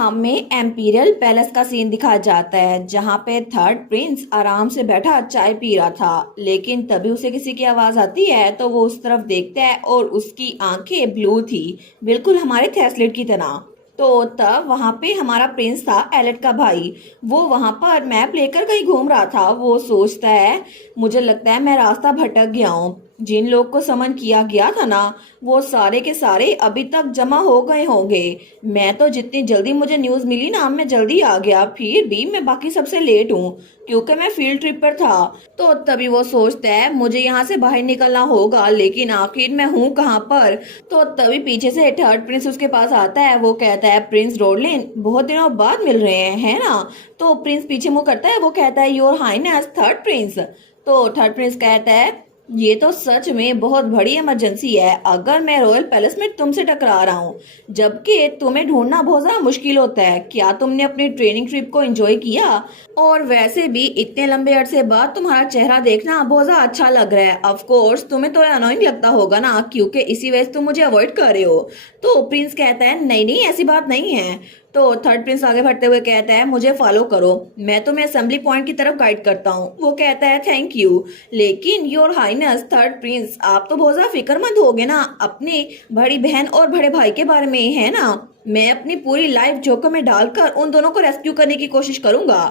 हमें Amperian palace का scene दिखाया जाता है जहाँ पे थर्ड प्रिंस आराम से बैठा चाय पी रहा था। लेकिन तभी उसे किसी की आवाज आती है तो वो उस तरफ देखता है और उसकी आंखें ब्लू थी, बिल्कुल हमारे थैसलेट की तरह। तो तब वहां पे हमारा प्रिंस था, एलेट का भाई। वो वहां पर मैप लेकर कहीं घूम रहा था। वो सोचता है, मुझे लगता है मैं रास्ता भटक गया हूँ। जिन लोग को समन किया गया था ना, वो सारे के सारे अभी तक जमा हो गए होंगे। मैं तो जितनी जल्दी मुझे न्यूज़ मिली ना, मैं जल्दी आ गया। फिर भी मैं बाकी सबसे लेट हूँ क्योंकि मैं फील्ड ट्रिप पर था। तो तभी वो सोचता है मुझे यहाँ से बाहर निकलना होगा, लेकिन आखिर मैं हूँ कहाँ पर। तो तभी पीछे से थर्ड प्रिंस उसके पास आता है। वो कहता है, प्रिंस रोडलिन, बहुत दिनों बाद मिल रहे हैं, है ना? तो प्रिंस पीछे मुंह करता है। वो कहता है, योर हाइनेस थर्ड प्रिंस। तो थर्ड प्रिंस कहता है, ये तो सच में बहुत बड़ी इमरजेंसी है अगर मैं रॉयल पैलेस में तुमसे टकरा रहा हूँ, जबकि तुम्हें ढूंढना बहुत ज्यादा मुश्किल होता है। क्या तुमने अपनी ट्रेनिंग ट्रिप को एंजॉय किया? और वैसे भी इतने लंबे अरसे बाद तुम्हारा चेहरा देखना बहुत ज्यादा अच्छा लग रहा है। ऑफ कोर्स तुम्हें तो अनोइंग लगता होगा ना, क्योंकि इसी वजह से तुम मुझे अवॉइड कर रहे हो। तो प्रिंस कहता है, नहीं नहीं, ऐसी बात नहीं है। तो थर्ड प्रिंस आगे बढ़ते हुए कहता है, मुझे फॉलो करो, मैं तुम्हें असेंबली पॉइंट की तरफ गाइड करता हूँ। वो कहता है, थैंक यू, लेकिन योर हाइनेस थर्ड प्रिंस, आप तो बहुत ज्यादा फिक्रमंद हो गए ना अपनी बड़ी बहन और बड़े भाई के बारे में, है ना? मैं अपनी पूरी लाइफ जोखिम में डालकर उन दोनों को रेस्क्यू करने की कोशिश करूंगा।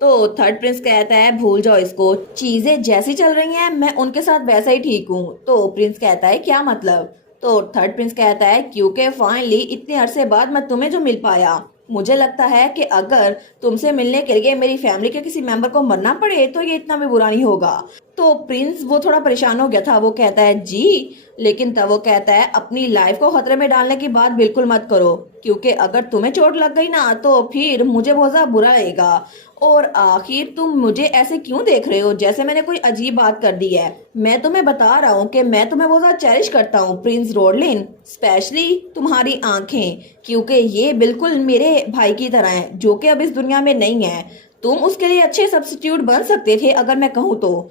तो थर्ड प्रिंस कहता है, भूल जाओ इसको, चीजें जैसी चल रही हैं मैं उनके साथ वैसा ही ठीक हूँ। तो प्रिंस कहता है, क्या मतलब? तो थर्ड प्रिंस कहता है, क्योंकि फाइनली इतने अरसे बाद मैं तुम्हें जो मिल पाया। मुझे लगता है कि अगर तुमसे मिलने के लिए मेरी फैमिली के किसी मेंबर को मरना पड़े तो ये इतना भी बुरा नहीं होगा। तो प्रिंस वो थोड़ा परेशान हो गया था। वो कहता है, जी, लेकिन तब वो कहता है, अपनी लाइफ को खतरे में डालने की बात बिल्कुल मत करो, क्योंकि अगर तुम्हें चोट लग गई ना तो फिर मुझे बहुत ज्यादा बुरा लगेगा। और आखिर तुम मुझे ऐसे क्यों देख रहे हो जैसे मैंने कोई अजीब बात कर दी है? मैं तुम्हें बता रहा हूँ कि मैं तुम्हें बहुत ज्यादा चेरिश करता हूँ प्रिंस रोडलिन, स्पेशली तुम्हारी आंखें, क्योंकि ये बिल्कुल मेरे भाई की तरह है जो कि अब इस दुनिया में नहीं है। तुम उसके लिए अच्छे सब्स्टिट्यूट बन सकते थे अगर मैं कहूँ तो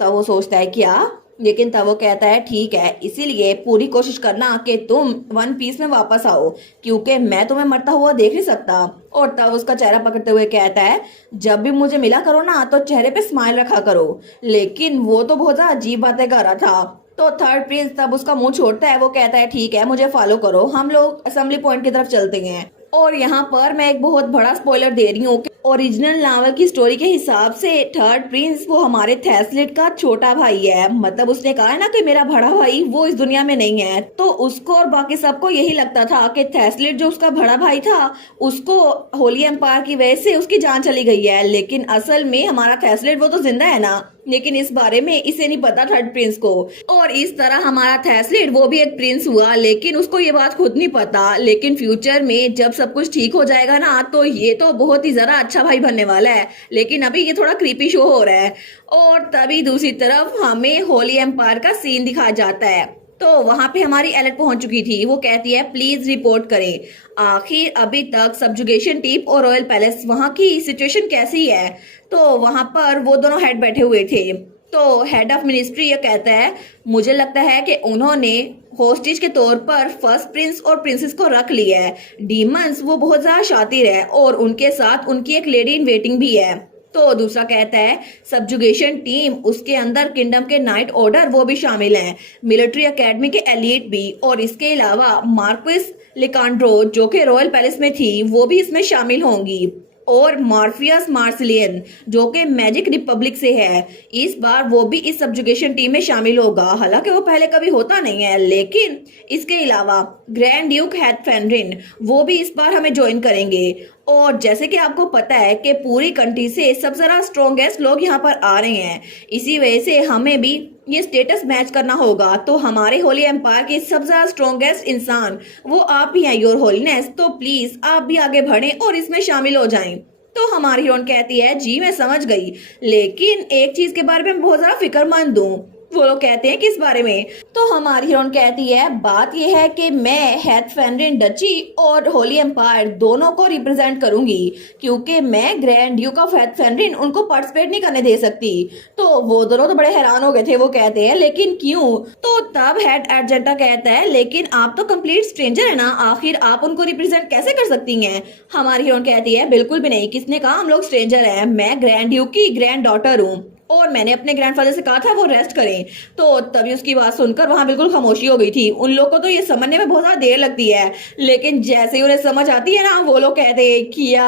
तब वो सोचता है, क्या? लेकिन तब वो कहता है, ठीक है, इसीलिए पूरी कोशिश करना कि तुम वन पीस में वापस आओ, क्योंकि मैं तुम्हें मरता हुआ देख नहीं सकता। और तब उसका चेहरा पकड़ते हुए कहता है, जब भी मुझे मिला करो ना तो चेहरे पे स्माइल रखा करो। लेकिन वो तो बहुत ज्यादा अजीब बातें कर रहा था। तो थर्ड प्रिंस तब उसका मुंह छोड़ता है। वो कहता है, ठीक है, मुझे फॉलो करो, हम लोग असेंबली पॉइंट की तरफ चलते हैं। और यहाँ पर मैं एक बहुत बड़ा स्पॉइलर दे रही हूँ कि ओरिजिनल नावल की स्टोरी के हिसाब से थर्ड प्रिंस वो हमारे थैसलेट का छोटा भाई है। मतलब उसने कहा है ना कि मेरा बड़ा भाई वो इस दुनिया में नहीं है, तो उसको और बाकी सबको यही लगता था कि थैसलेट जो उसका बड़ा भाई था उसको होली एम्पायर की वजह से उसकी जान चली गई है। लेकिन असल में हमारा थैसलेट वो तो जिंदा है ना, लेकिन इस बारे में इसे नहीं पता थर्ड प्रिंस को। और इस तरह हमारा थैसलेट वो भी एक प्रिंस हुआ, लेकिन उसको ये बात खुद नहीं पता। लेकिन फ्यूचर में जब सब कुछ ठीक हो जाएगा ना तो ये तो बहुत ही ज्यादा अच्छा भाई बनने वाला है। लेकिन अभी ये थोड़ा क्रीपी शो हो रहा है। और तभी दूसरी तरफ हमें होली एम्पायर का सीन दिखाया जाता है। तो वहां पे हमारी एलेट पहुंच चुकी थी। वो कहती है, प्लीज रिपोर्ट करें, आखिर अभी तक सब्जुगेशन टीम और रॉयल पैलेस वहां की सिचुएशन कैसी है? तो वहां पर वो दोनों हेड बैठे हुए थे। तो हेड ऑफ मिनिस्ट्री ये कहता है, मुझे लगता है कि उन्होंने होस्टेज के तौर पर फर्स्ट प्रिंस और प्रिंसेस को रख लिया है। डीमंस वो बहुत ज्यादा शातिर है और उनके साथ उनकी एक लेडी इन वेटिंग भी है। तो दूसरा कहता है, सब्जुगेशन टीम, उसके अंदर किंगडम के नाइट ऑर्डर वो भी शामिल हैं, मिलिट्री एकेडमी के एलिट भी, और इसके अलावा मार्क्विस लिकांड्रो जो कि रॉयल पैलेस में थी वो भी इसमें शामिल होंगी, और मॉर्फियस मार्सिलियन जो कि मैजिक रिपब्लिक से है, इस बार वो भी इस सब्जुगेशन टीम में शामिल होगा। हालांकि वो पहले कभी होता नहीं है। लेकिन इसके अलावा ग्रैंड ड्यूक हैथफेनरिन वो भी इस बार हमें ज्वाइन करेंगे। और जैसे कि आपको पता है कि पूरी कंट्री से सबसे ज्यादा स्ट्रॉन्गेस्ट लोग यहाँ पर आ रहे हैं, इसी वजह से हमें भी ये स्टेटस मैच करना होगा। तो हमारे होली एम्पायर के सबसे ज्यादा स्ट्रॉन्गेस्ट इंसान वो आप ही हैं, योर होलीनेस, तो प्लीज आप भी आगे बढ़ें और इसमें शामिल हो जाएं। तो हमारी हीरोइन कहती है, जी मैं समझ गई, लेकिन एक चीज के बारे में बहुत ज्यादा फिक्रमंद हूँ। वो लोग कहते हैं किस बारे में। तो हमारी हीरोइन कहती है बात यह है कि मैं हेथ फेनरिन डची और होली एम्पायर दोनों को रिप्रेजेंट करूंगी, क्योंकि मैं ग्रैंड ड्यूक ऑफ हेथ फेनरिन उनको पार्टिसिपेट नहीं करने दे सकती। तो वो दोनों तो बड़े हैरान हो गए थे। वो कहते हैं लेकिन क्यों? तो तब हेड एडजेंटा कहता है लेकिन आप तो कंप्लीट स्ट्रेंजर है ना, आखिर आप उनको रिप्रेजेंट कैसे कर सकती हैं? हमारी हीरोइन कहती है बिल्कुल भी नहीं, किसने कहा हम लोग स्ट्रेंजर हैं, मैं ग्रैंड ड्यूक की ग्रैंड डॉटर हूँ और मैंने अपने ग्रैंडफादर से कहा था वो रेस्ट करें। तो तभी उसकी बात सुनकर वहां बिल्कुल खामोशी हो गई थी। उन लोगों को तो ये समझने में बहुत ज्यादा देर लगती है, लेकिन जैसे ही उन्हें समझ आती है ना, वो लोग कहते हैं क्या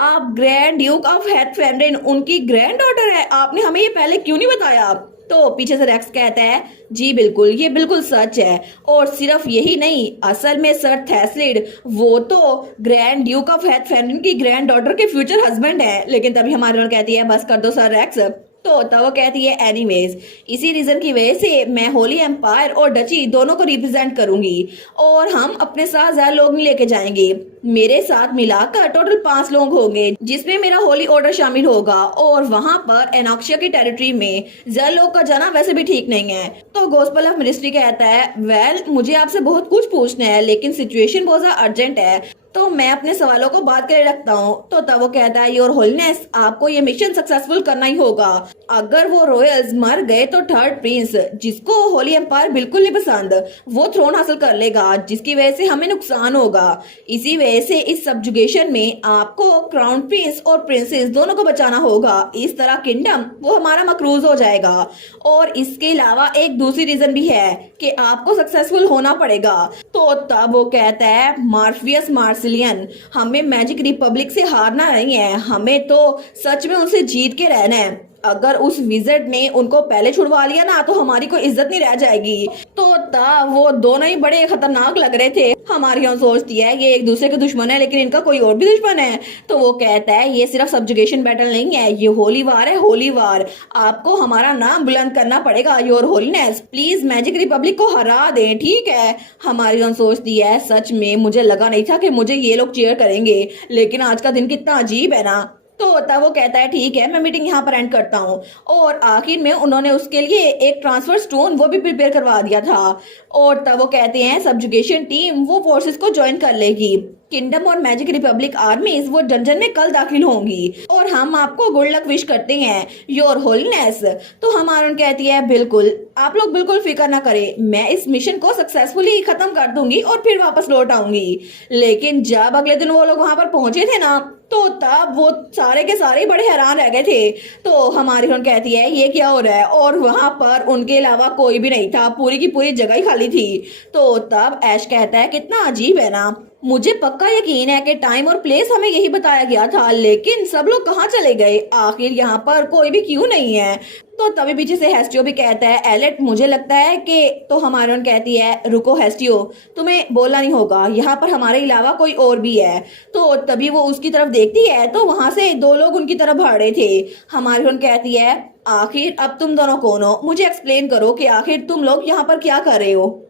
आप ग्रैंड ड्यूक ऑफ हेथ फेनरिन उनकी ग्रैंड डॉटर है? आपने हमें ये पहले क्यों नहीं बताया? तो पीछे से रेक्स कहता है जी बिल्कुल, ये बिल्कुल सच है। और सिर्फ यही नहीं, असल में सर थैसलिड वो तो ग्रैंड ड्यूक ऑफ हेथ फेनरिन की ग्रैंड डॉटर के फ्यूचर हस्बैंड है। लेकिन तभी हमारी लड़की कहती है बस कर दो सर रेक्स। तो वो कहती है एनीवेज, इसी रीजन की वजह से मैं होली एम्पायर और डची दोनों को रिप्रेजेंट करूंगी और हम अपने साथ ज्यादा लोग नहीं लेके जाएंगे। मेरे साथ मिलाकर टोटल 5 लोग होंगे, जिसमें मेरा होली ऑर्डर शामिल होगा और वहां पर एनॉक्सिया की टेरिटरी में ज्यादा लोग का जाना वैसे भी ठीक नहीं है। तो गॉस्पेल ऑफ मिनिस्ट्री कहता है वेल मुझे आपसे बहुत कुछ पूछना है, लेकिन सिचुएशन बहुत ज्यादा अर्जेंट है, तो मैं अपने सवालों को बात करे रखता हूँ। तो तब वो कहता है योर होलीनेस, आपको ये मिशन सक्सेसफुल करना ही होगा। अगर वो रॉयल्स मर गए तो थर्ड प्रिंस, जिसको होली एम्पायर बिल्कुल नहीं पसंद, वो थ्रोन हासिल कर लेगा, जिसकी वजह से हमें नुकसान होगा। इसी वजह से इस सब्जुगेशन में आपको क्राउन प्रिंस और प्रिंसेस दोनों को बचाना होगा। इस तरह किंगडम वो हमारा मकरूज हो जाएगा। और इसके अलावा एक दूसरी रीजन भी है कि आपको सक्सेसफुल होना पड़ेगा। तो तब वो कहता है मार्फियस मार्सिलियन, हमें मैजिक रिपब्लिक से हारना नहीं है, हमें तो सच में उनसे जीत के रहना है। अगर उस विजिट ने उनको पहले छुड़वा लिया ना तो हमारी कोई इज्जत नहीं रह जाएगी। तो तब वो दोनों ही बड़े खतरनाक लग रहे थे। हमारी हम सोचती है ये एक दूसरे के दुश्मन है, लेकिन इनका कोई और भी दुश्मन है। तो वो कहता है ये सिर्फ सब्जुगेशन बैटल नहीं है, ये होली वार है, होली वार। आपको हमारा नाम बुलंद करना पड़ेगा your holiness, please magic Republic को हरा दें, ठीक है? हमारी हम सोचती है सच में मुझे लगा नहीं था कि मुझे ये लोग चीयर करेंगे, लेकिन आज का दिन कितना अजीब है ना। तो तब वो कहता है ठीक है मैं मीटिंग यहाँ पर एंड करता हूँ। और आखिर में उन्होंने उसके लिए एक ट्रांसफर स्टोन वो भी प्रिपेयर करवा दिया था। और तब वो कहते हैं सब्जुगेशन टीम वो फोर्सेस को ज्वाइन कर लेगी। किंगडम और मैजिक रिपब्लिक आर्मीज वो डंजन में कल दाखिल होंगी और हम आपको गुड लक विश करते हैं योर होलीनेस। तो हमारा कहती है बिल्कुल, आप लोग बिल्कुल फिक्र ना करें, मैं इस मिशन को सक्सेसफुली खत्म कर दूंगी और फिर वापस लौट आऊंगी। लेकिन जब अगले दिन वो लोग वहां पर पहुंचे थे ना, तो तब वो सारे के सारे बड़े हैरान रह गए थे। तो हमारी बहन कहती है ये क्या हो रहा है, और वहां पर उनके अलावा कोई भी नहीं था, पूरी की पूरी जगह ही खाली थी। तो तब ऐश कहता है कितना अजीब है ना, मुझे पक्का यकीन है कि टाइम और प्लेस हमें यही बताया गया था, लेकिन सब लोग कहाँ चले गए, आखिर यहाँ पर कोई भी क्यों नहीं है? तो तभी पीछे से हेस्टियो भी कहता है एलेट मुझे लगता है कि, तो हमारी कहती है रुको हेस्टियो, तुम्हें बोलना नहीं होगा, यहाँ पर हमारे अलावा कोई और भी है। तो तभी वो उसकी तरफ देखती है तो वहां से 2 लोग उनकी तरफ भाग रहे थे। हमारी कहती है आखिर अब तुम दोनों कौन हो, मुझे एक्सप्लेन करो कि आखिर तुम लोग यहाँ पर क्या कर रहे हो।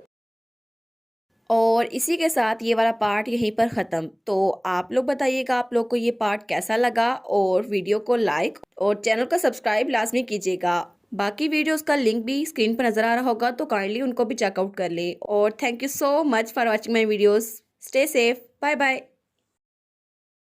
और इसी के साथ ये वाला पार्ट यहीं पर ख़त्म। तो आप लोग बताइएगा आप लोग को ये पार्ट कैसा लगा, और वीडियो को लाइक और चैनल को सब्सक्राइब लाजमी कीजिएगा। बाकी वीडियोस का लिंक भी स्क्रीन पर नज़र आ रहा होगा, तो काइंडली उनको भी चेकआउट कर ले। और thank you so much for watching my videos. Stay safe, bye bye.